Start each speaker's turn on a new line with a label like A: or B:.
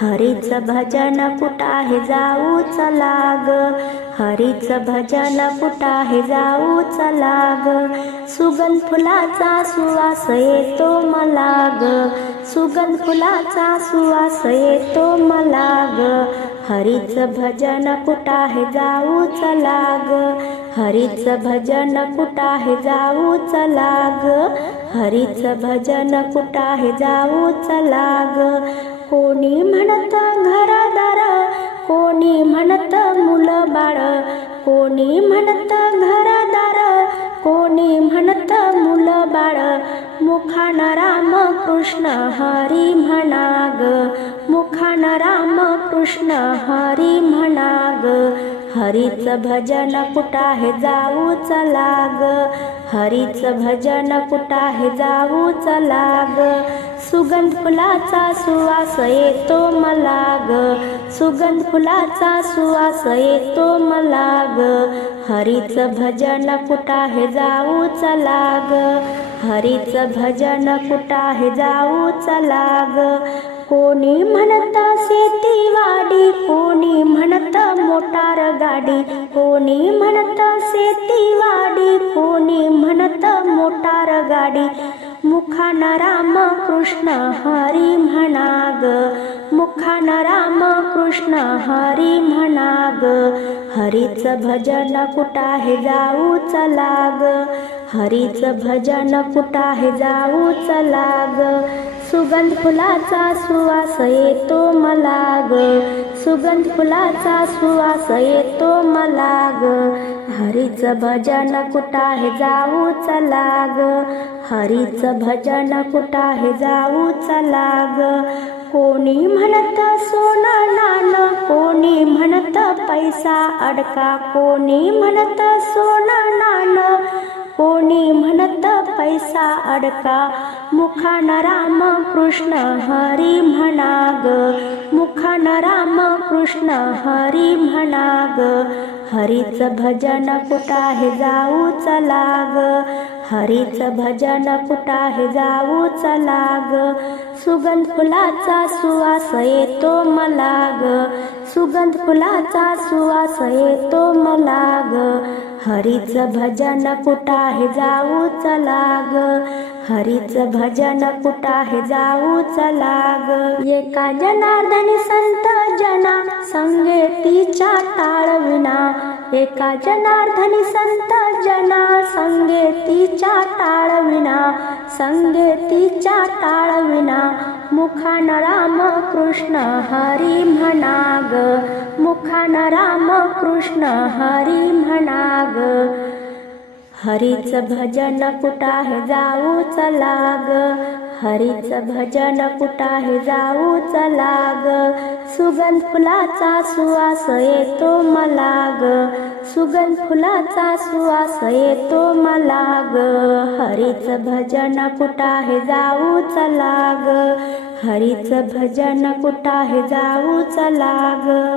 A: हरीच भजन कुठाहे जाऊ चला ग हरीच भजन कुठाहे जाऊ चला ग सुगंध फुलाचा सुवास येतो मला ग. सुगंध फुलाचा सुवास येतो मला ग. हरीच भजन कुठाहे जाऊ चला ग हरीच भजन कुठाहे जाऊ चला ग हरीच भजन कुठाहे जाऊ चला ग कोणी म्हणत घरदार कोणी म्हणत मुलं बाळ कोणी म्हणत घरदार कोणी म्हणत मुलं बाळ. मुखान राम कृष्ण हरी म्हणाग मुखान राम कृष्ण हरी म्हणाग. हरीच भजन कुठाहे जाऊ चला ग हरीच भजन कुठाहे जाऊ चला ग सुगंध फुलाचा सुवास येतो मला ग सुगंध फुलाचा सुवास येतो मला ग हरीच भजन कुठाहे जाऊ चला ग हरीच भजन कुठाहे जाऊ चला ग कोणी म्हणत शेतीवाडी कोणी म्हणत मोटार गाडी कोणी म्हणत शेतीवाडी कोणी म्हणत मोटार गाडी. मुखान राम कृष्ण हरी म्हणाग मुखान राम कृष्ण हरी म्हणाग हरीच भजन कुठाहे जाऊ चलाग हरीच भजन कुठाहे जाऊ चलाग सुगंध फुलाचा सुवास येतो मला ग. सुगंध फुलाचा सुवास येतो मला ग. हरीच भजन कुठाहे जाऊ चला ग. हरीच भजन कुठाहे जाऊ चला ग. कोणी म्हणत सोनं नाणं कोणी म्हणत पैसा अडका. कोणी म्हणत सोनं नाणं कोणी म्हणत पैसा अडका. मुखान राम कृष्ण हरी म्हणाग. मुखान राम कृष्ण हरी म्हणाग. हरीच भजन कुठाहे जाऊ चलाग हरीच भजन कुठाहे जाऊ चलाग सुगंध फुलाचा सुवास येतो मलाग. सुगंध फुलाचा सुवास येतो मलाग. हरीच भजन कुठाहे जाऊ चला ग हरीच भजन कुठाहे जाऊ चला ग एका जनार्दन संत जना संगे तिच्या ताळविना एका जनार्दनी संत जना संगे तिच्या ताळविना संगे तिच्या ताळविना मुखान राम कृष्ण हरी म्हणा ग मुखान राम कृष्ण हरी म्हणाग. हरीच भजन कुठाहे जाऊ चलाग. हरीच भजन कुठाहे जाऊ चलाग. सुगंध फुलाचा सुवास येतो मलाग. सुगंध फुलाचा सुवास येतो मला ग हरीच भजन कुठाहे जाऊ चलाग. हरीच भजन कुठाहे जाऊ चलाग.